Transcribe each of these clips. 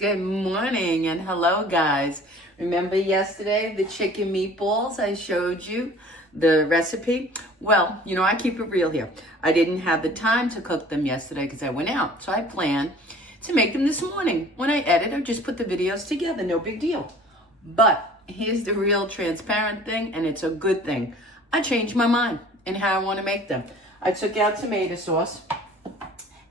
Good morning and hello guys. Remember yesterday the chicken meatballs I showed you the recipe? Well, I keep it real here. I didn't have the time to cook them yesterday because I went out. So I planned to make them this morning. When I edit, I just put the videos together, no big deal. But here's the real transparent thing, and it's a good thing. I changed my mind in how I want to make them. I took out tomato sauce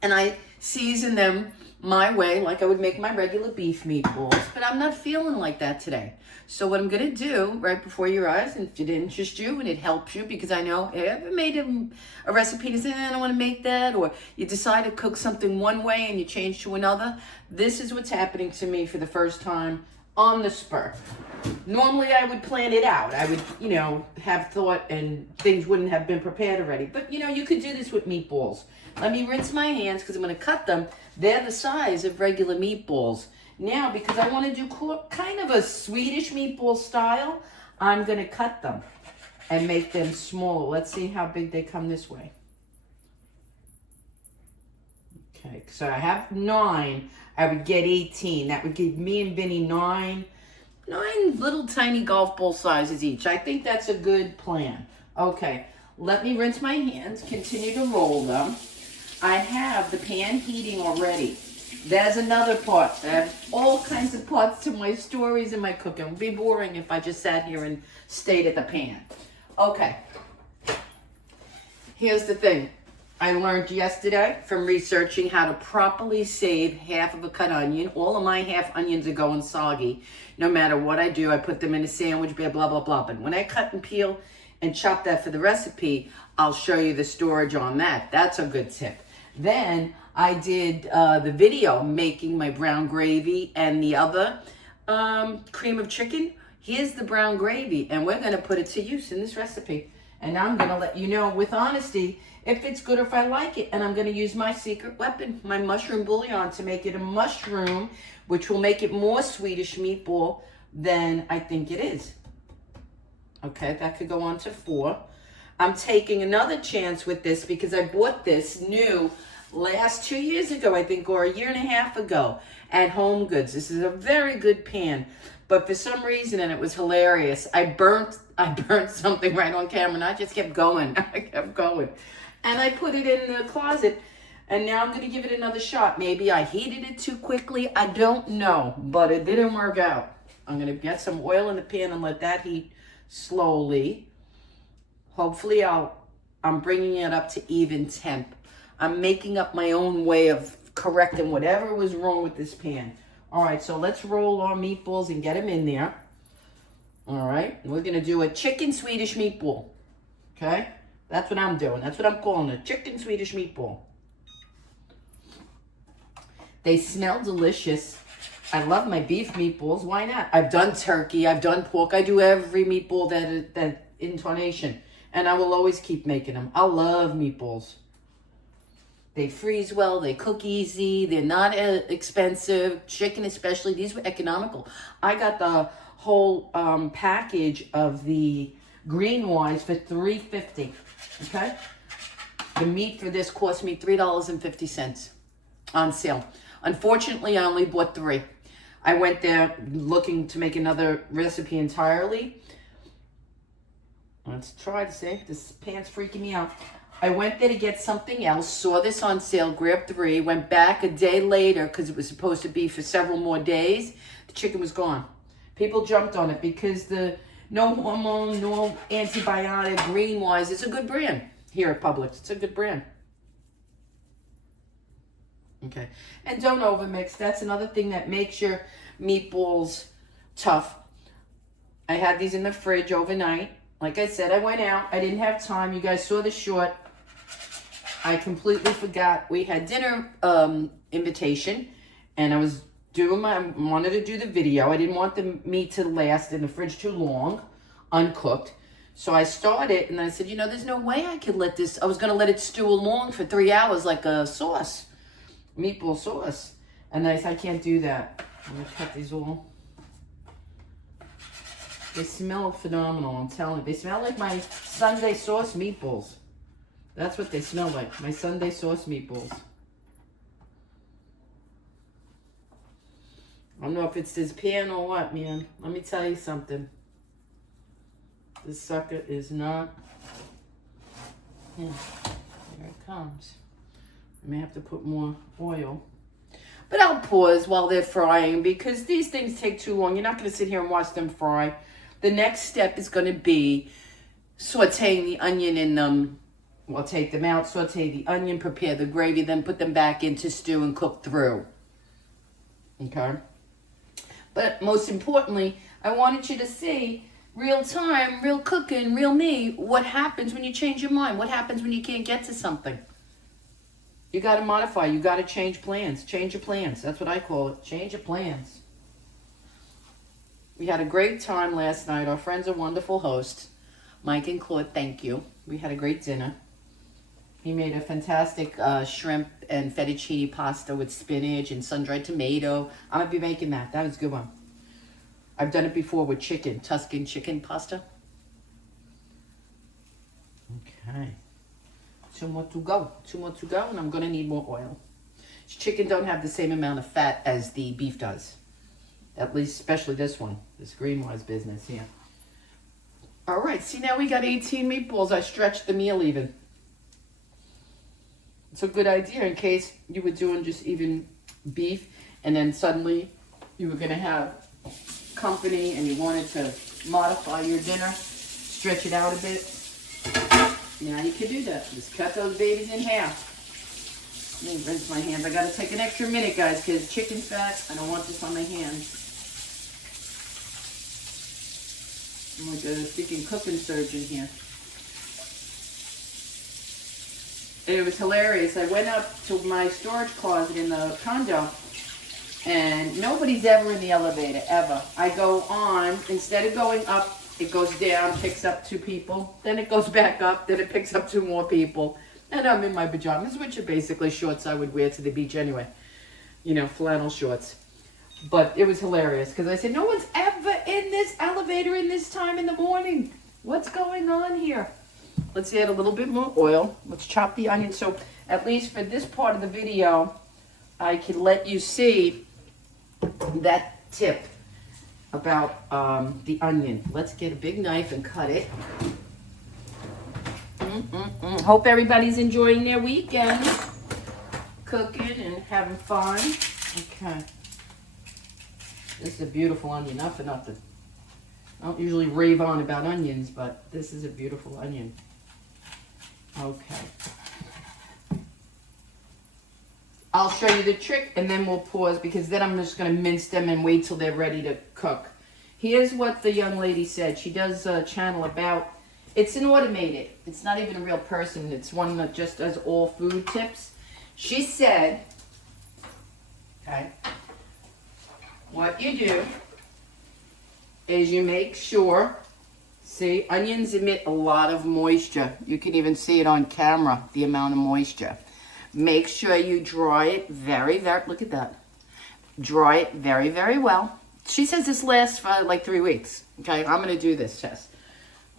and I seasoned them my way, like I would make my regular beef meatballs, but I'm not feeling like that today. So what I'm gonna do right before your eyes, and if it interests you and it helps you, because I know if you ever made a recipe to say, I don't wanna make that, or you decide to cook something one way and you change to another, this is what's happening to me for the first time on the spur. Normally I would plan it out. I would, have thought and things wouldn't have been prepared already. But, you could do this with meatballs. Let me rinse my hands because I'm going to cut them. They're the size of regular meatballs. Now, because I want to do kind of a Swedish meatball style, I'm going to cut them and make them smaller. Let's see how big they come this way. Okay, so I have 9. I would get 18. That would give me and Vinny 9 little tiny golf ball sizes each. I think that's a good plan. Okay, let me rinse my hands, continue to roll them. I have the pan heating already. There's another part. I have all kinds of parts to my stories and my cooking. It would be boring if I just sat here and stayed at the pan. Okay, here's the thing. I learned yesterday from researching how to properly save half of a cut onion. All of my half onions are going soggy. No matter what I do, I put them in a sandwich, blah, blah, blah. But when I cut and peel and chop that for the recipe, I'll show you the storage on that. That's a good tip. Then I did the video making my brown gravy and the other cream of chicken. Here's the brown gravy, and we're going to put it to use in this recipe. And I'm going to let you know with honesty if it's good or if I like it. And I'm going to use my secret weapon, my mushroom bouillon, to make it a mushroom, which will make it more Swedish meatball than I think it is. Okay, that could go on to 4. I'm taking another chance with this because I bought this new last 2 years ago, I think, or a year and a half ago at Home Goods. This is a very good pan. But for some reason, and it was hilarious, I burnt something right on camera, and I just kept going. I kept going. And I put it in the closet, and now I'm going to give it another shot. Maybe I heated it too quickly. I don't know, but it didn't work out. I'm going to get some oil in the pan and let that heat slowly. Hopefully, I'm bringing it up to even temp. I'm making up my own way of correcting whatever was wrong with this pan. All right, so let's roll our meatballs and get them in there. All right, we're going to do a chicken Swedish meatball. Okay, that's what I'm doing. That's what I'm calling it, chicken Swedish meatball. They smell delicious. I love my beef meatballs. Why not? I've done turkey. I've done pork. I do every meatball that intonation. And I will always keep making them. I love meatballs. They freeze well, they cook easy, they're not expensive. Chicken especially, these were economical. I got the whole package of the green ones for $3.50, okay? The meat for this cost me $3.50 on sale. Unfortunately, I only bought 3. I went there looking to make another recipe entirely. Let's try to see. This pan's freaking me out. I went there to get something else, saw this on sale, grabbed 3, went back a day later because it was supposed to be for several more days. The chicken was gone. People jumped on it because the no hormone, no antibiotic, green wise, it's a good brand here at Publix. It's a good brand. Okay, and don't overmix. That's another thing that makes your meatballs tough. I had these in the fridge overnight. Like I said, I went out. I didn't have time. You guys saw the short. I completely forgot. We had dinner invitation, and I wanted to do the video. I didn't want the meat to last in the fridge too long, uncooked. So I started, and I said, there's no way I could let this. I was going to let it stew along for 3 hours like a sauce, meatball sauce. And then I said, I can't do that. I'm going to cut these all. They smell phenomenal, I'm telling you. They smell like my Sunday sauce meatballs. That's what they smell like, my Sunday sauce meatballs. I don't know if it's this pan or what, man. Let me tell you something. This sucker is not... Yeah, here it comes. I may have to put more oil. But I'll pause while they're frying because these things take too long. You're not going to sit here and watch them fry. The next step is going to be sauteing the onion in them. We'll take them out, saute the onion, prepare the gravy, then put them back into stew and cook through. Okay? But most importantly, I wanted you to see real time, real cooking, real me, what happens when you change your mind? What happens when you can't get to something? You got to modify. You got to change plans. Change your plans. That's what I call it. Change your plans. We had a great time last night. Our friends are wonderful hosts. Mike and Claude, thank you. We had a great dinner. He made a fantastic shrimp and fettuccine pasta with spinach and sun-dried tomato. I'm going to be making that. That was a good one. I've done it before with chicken, Tuscan chicken pasta. Okay. Two more to go, and I'm going to need more oil. Chicken don't have the same amount of fat as the beef does. At least, especially this one, this green-wise business here. All right, see, now we got 18 meatballs. I stretched the meal even. It's a good idea in case you were doing just even beef, and then suddenly you were going to have company and you wanted to modify your dinner, stretch it out a bit. Now you can do that. Just cut those babies in half. Let me rinse my hands. I got to take an extra minute, guys, because chicken's fat. I don't want this on my hands. I'm like a freaking cooking surgeon here. It was hilarious. I went up to my storage closet in the condo, and nobody's ever in the elevator, ever. I go on, instead of going up, it goes down, picks up 2 people. Then it goes back up, then it picks up 2 more people. And I'm in my pajamas, which are basically shorts I would wear to the beach anyway. You know, flannel shorts. But it was hilarious, because I said, no one's ever in this elevator in this time in the morning. What's going on here? Let's add a little bit more oil. Let's chop the onion. So at least for this part of the video, I can let you see that tip about the onion. Let's get a big knife and cut it. Hope everybody's enjoying their weekend. Cooking and having fun. Okay. This is a beautiful onion, not for nothing. I don't usually rave on about onions, but this is a beautiful onion. Okay. I'll show you the trick and then we'll pause because then I'm just going to mince them and wait till they're ready to cook. Here's what the young lady said. She does a channel about, it's an automated, it's not even a real person, it's one that just does all food tips. She said, okay, what you do is you make sure, see, onions emit a lot of moisture. You can even see it on camera, the amount of moisture. Make sure you dry it very, look at that. Dry it very, very well. She says this lasts for like 3 weeks. Okay, I'm going to do this test.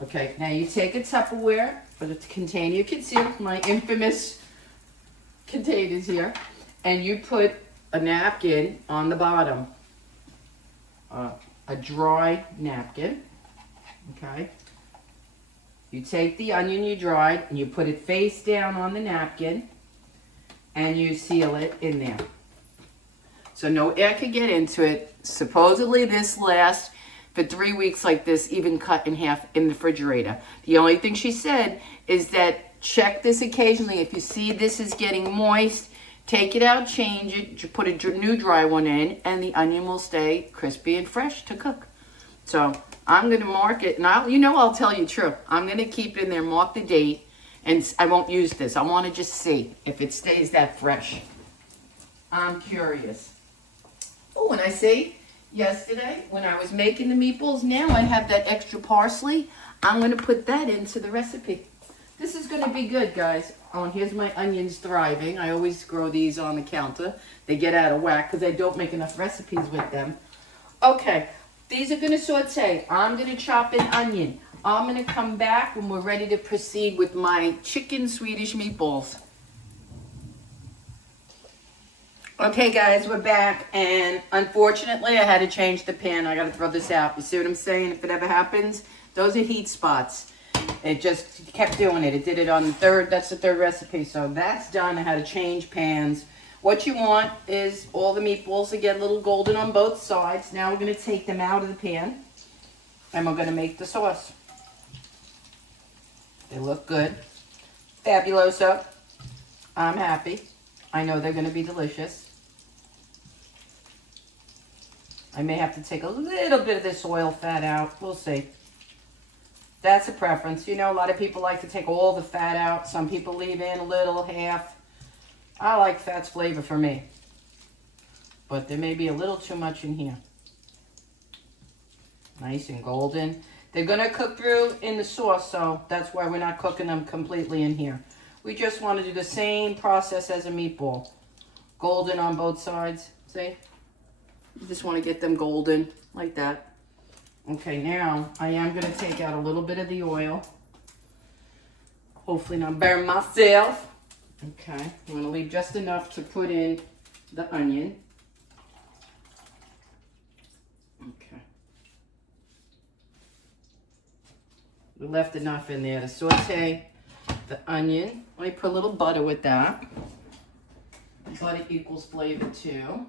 Okay, now you take a Tupperware for the container. You can see my infamous containers here. And you put a napkin on the bottom. A dry napkin. Okay. You take the onion you dried and you put it face down on the napkin. And you seal it in there. So no air can get into it. Supposedly this lasts for 3 weeks like this, even cut in half in the refrigerator. The only thing she said is that check this occasionally. If you see this is getting moist, take it out, change it, put a new dry one in, and the onion will stay crispy and fresh to cook. So I'm going to mark it, and I'll tell you true. I'm going to keep it in there, mark the date, and I won't use this. I want to just see if it stays that fresh. I'm curious. Oh, and I say yesterday when I was making the meatballs, now I have that extra parsley. I'm going to put that into the recipe. This is going to be good, guys. Oh, and here's my onions thriving. I always grow these on the counter. They get out of whack because I don't make enough recipes with them. Okay, these are going to saute. I'm going to chop an onion. I'm going to come back when we're ready to proceed with my chicken Swedish meatballs. Okay guys, we're back, and unfortunately I had to change the pan. I gotta throw this out. You see what I'm saying? If it ever happens, those are heat spots. It just kept doing it. It did it on the third, that's the third recipe. So that's done. I had to change pans. What you want is all the meatballs to get a little golden on both sides. Now we're gonna take them out of the pan and we're gonna make the sauce. They look good. Fabuloso. I'm happy. I know they're gonna be delicious. I may have to take a little bit of this oil fat out. We'll see. That's a preference. You know, a lot of people like to take all the fat out. Some people leave in a little, half. I like fat's flavor for me. But there may be a little too much in here. Nice and golden. They're going to cook through in the sauce, so that's why we're not cooking them completely in here. We just want to do the same process as a meatball. Golden on both sides. See? You just want to get them golden like that. Okay, now I am going to take out a little bit of the oil. Hopefully not burn myself. Okay, I'm going to leave just enough to put in the onion. Okay. We left enough in there to saute the onion. Let me put a little butter with that. Butter equals flavor too.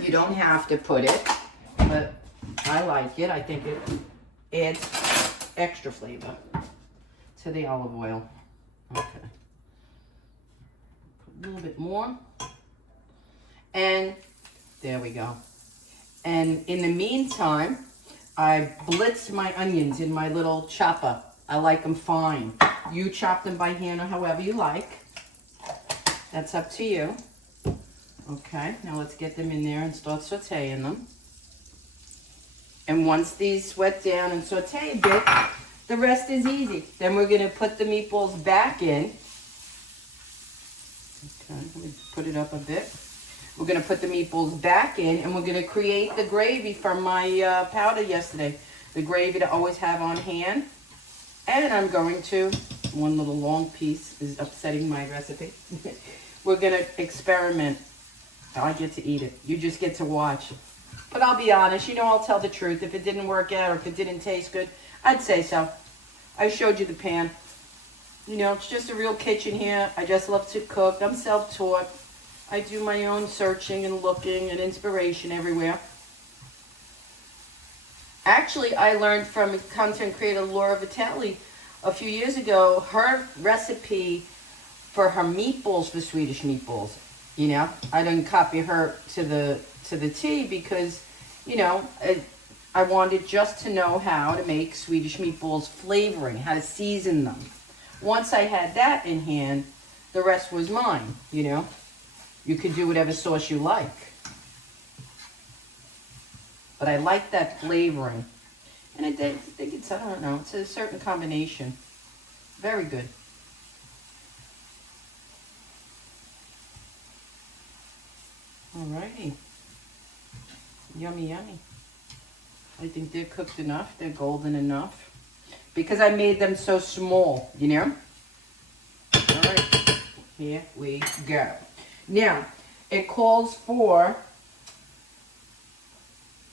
You don't have to put it, but I like it. I think it adds extra flavor to the olive oil. Okay. Put a little bit more. And there we go. And in the meantime, I blitzed my onions in my little chopper. I like them fine. You chop them by hand or however you like. That's up to you. Okay, now let's get them in there and start sauteing them. And once these sweat down and saute a bit, the rest is easy. Then we're going to put the meatballs back in. Okay, let me put it up a bit. We're going to put the meatballs back in, and we're going to create the gravy from my powder yesterday. The gravy to always have on hand. And I'm going to, one little long piece is upsetting my recipe. We're going to experiment. I get to eat it. You just get to watch. But I'll be honest, you know, I'll tell the truth. If it didn't work out or if it didn't taste good, I'd say so. I showed you the pan. You know, it's just a real kitchen here. I just love to cook. I'm self-taught. I do my own searching and looking and inspiration everywhere. Actually, I learned from content creator Laura Vitale a few years ago, her recipe for her meatballs, for Swedish meatballs. You know, I didn't copy her to the T because, you know, I wanted just to know how to make Swedish meatballs flavoring, how to season them. Once I had that in hand, the rest was mine, you know. You could do whatever sauce you like. But I like that flavoring. And I think it's, I don't know, it's a certain combination. Very good. Alrighty. Yummy, yummy. I think they're cooked enough. They're golden enough. Because I made them so small, you know? Alright. Here we go. Now, it calls for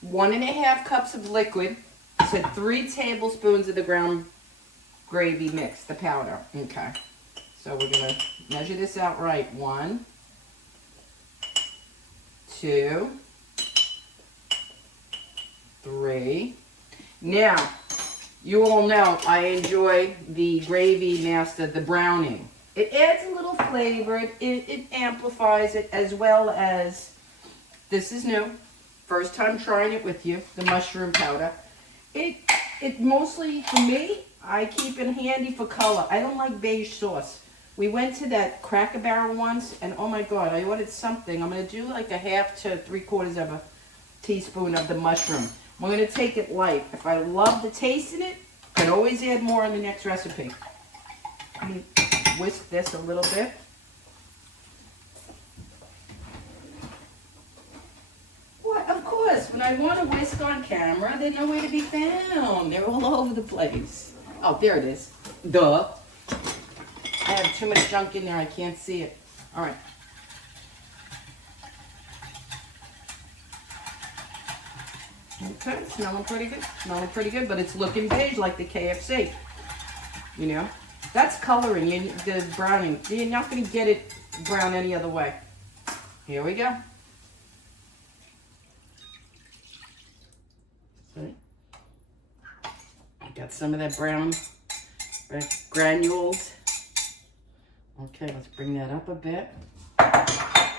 1.5 cups of liquid to 3 tablespoons of the ground gravy mix, the powder. Okay. So we're going to measure this out right. 1, 2, 3. Now, you all know I enjoy the gravy master, the browning. It adds a little flavor. It amplifies it, as well as, this is new. First time trying it with you, the mushroom powder. It mostly, for me, I keep it handy for color. I don't like beige sauce. We went to that Cracker Barrel once, and oh my God, I ordered something. I'm going to do like 1/2 to 3/4 of a teaspoon of the mushroom. We're going to take it light. If I love the taste in it, I can always add more in the next recipe. Let me whisk this a little bit. What? Of course, when I want to whisk on camera, they're nowhere to be found. They're all over the place. Oh, there it is. Duh. I have too much junk in there. I can't see it. All right. Okay, smelling pretty good. Smelling pretty good, but it's looking beige like the KFC. You know, that's coloring. The browning. You're not going to get it brown any other way. Here we go. See? I got some of that brown granules. Okay, let's bring that up a bit.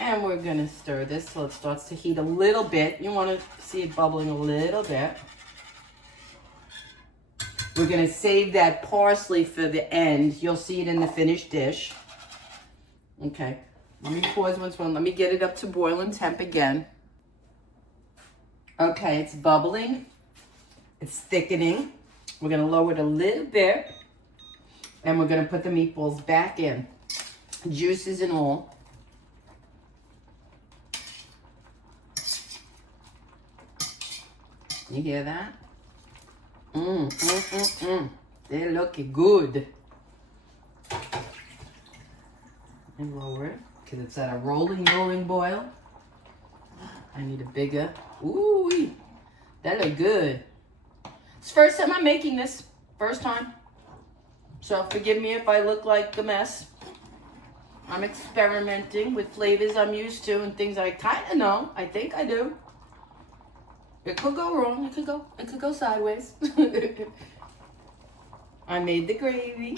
And we're going to stir this so it starts to heat a little bit. You want to see it bubbling a little bit. We're going to save that parsley for the end. You'll see it in the finished dish. Okay, let me pause once more. Let me get it up to boiling temp again. Okay, it's bubbling. It's thickening. We're going to lower it a little bit. And we're going to put the meatballs back in. Juices and all. You hear that? They're looking good. And lower it, because it's at a rolling boil. I need a bigger. Ooh, that look good. It's the first time I'm making this. First time. So forgive me if I look like a mess. I'm experimenting with flavors I'm used to and things I kind of know. I think I do. It could go wrong. It could go sideways. I made the gravy.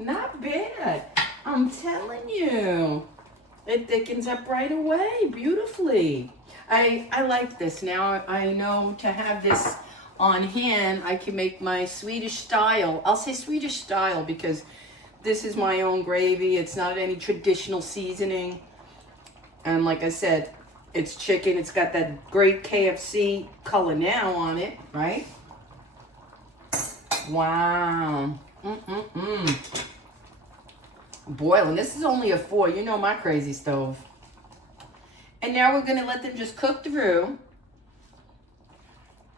Not bad. I'm telling you. It thickens up right away beautifully. I like this. Now I know to have this on hand, I can make my Swedish style. I'll say Swedish style because this is my own gravy. It's not any traditional seasoning. And like I said, it's chicken. It's got that great KFC color now on it, right? Wow. Boiling. This is only a 4. You know my crazy stove. And now we're going to let them just cook through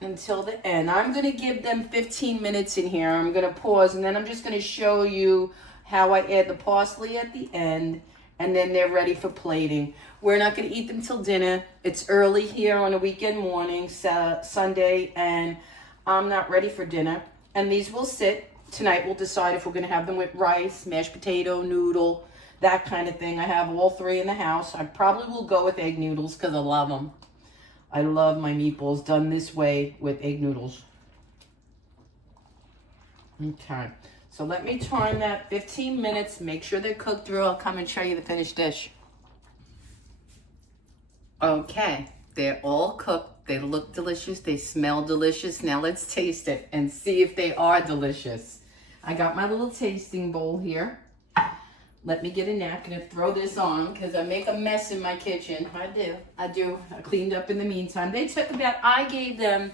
until the end. I'm going to give them 15 minutes in here. I'm going to pause, and then I'm just going to show you how I add the parsley at the end, and then they're ready for plating. We're not going to eat them till dinner. It's early here on a weekend morning, Sunday, and I'm not ready for dinner. And these will sit. Tonight we'll decide if we're going to have them with rice, mashed potato, noodle, that kind of thing. I have all 3 in the house. I probably will go with egg noodles because I love them. I love my meatballs done this way with egg noodles. Okay. So let me time that 15 minutes. Make sure they're cooked through. I'll come and show you the finished dish. Okay. They're all cooked. They look delicious. They smell delicious. Now let's taste it and see if they are delicious. I got my little tasting bowl here. Let me get a napkin and throw this on because I make a mess in my kitchen. I do. I cleaned up in the meantime. They took I gave them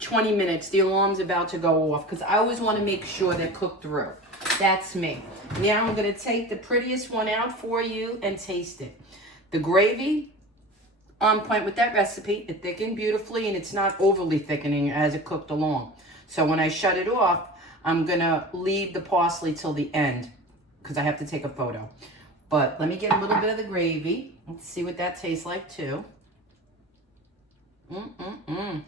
20 minutes. The alarm's about to go off because I always want to make sure they're cooked through. That's me. Now I'm going to take the prettiest one out for you and taste it. The gravy, on point with that recipe. It thickened beautifully and it's not overly thickening as it cooked along. So when I shut it off, I'm going to leave the parsley till the end because I have to take a photo. But let me get a little bit of the gravy. Let's see what that tastes like too. And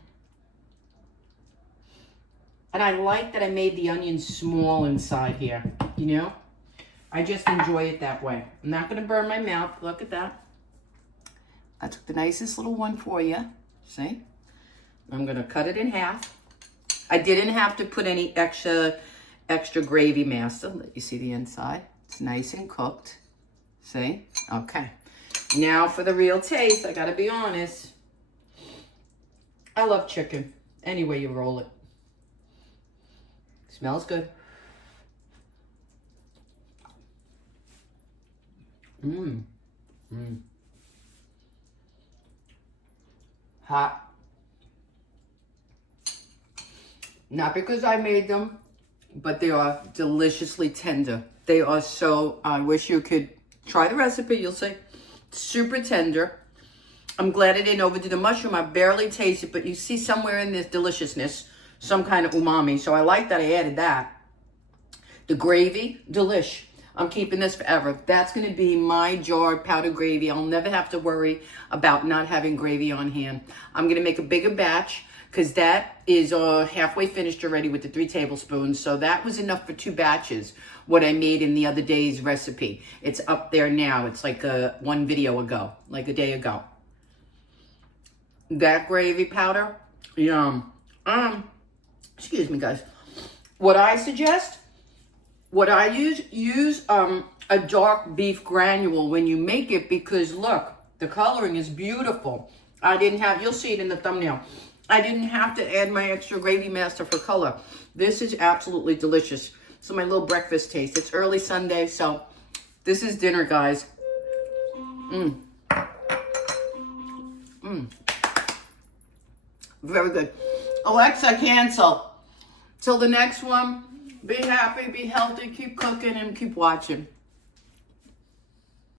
I like that I made the onions small inside here, you know? I just enjoy it that way. I'm not going to burn my mouth. Look at that. I took the nicest little one for you. See? I'm going to cut it in half. I didn't have to put any extra gravy mass. Let you see the inside. It's nice and cooked. See? Okay. Now for the real taste. I got to be honest. I love chicken. Any way you roll it. Smells good. Hot. Not because I made them, but they are deliciously tender. They are so, I wish you could try the recipe. You'll say, super tender. I'm glad I didn't overdo the mushroom. I barely taste it, but you see somewhere in this deliciousness, some kind of umami. So I like that I added that. The gravy, delish. I'm keeping this forever. That's going to be my jarred powdered gravy. I'll never have to worry about not having gravy on hand. I'm going to make a bigger batch because that is halfway finished already with the 3 tablespoons. So that was enough for 2 batches, what I made in the other day's recipe. It's up there now. It's like one video ago, like a day ago. That gravy powder, yum. Excuse me, guys. What I suggest, what I use a dark beef granule when you make it, because look, the coloring is beautiful. I didn't have, you'll see it in the thumbnail. I didn't have to add my extra gravy master for color. This is absolutely delicious. So my little breakfast taste. It's early Sunday, so this is dinner, guys. Very good. Alexa, cancel. Till the next one, be happy, be healthy, keep cooking, and keep watching.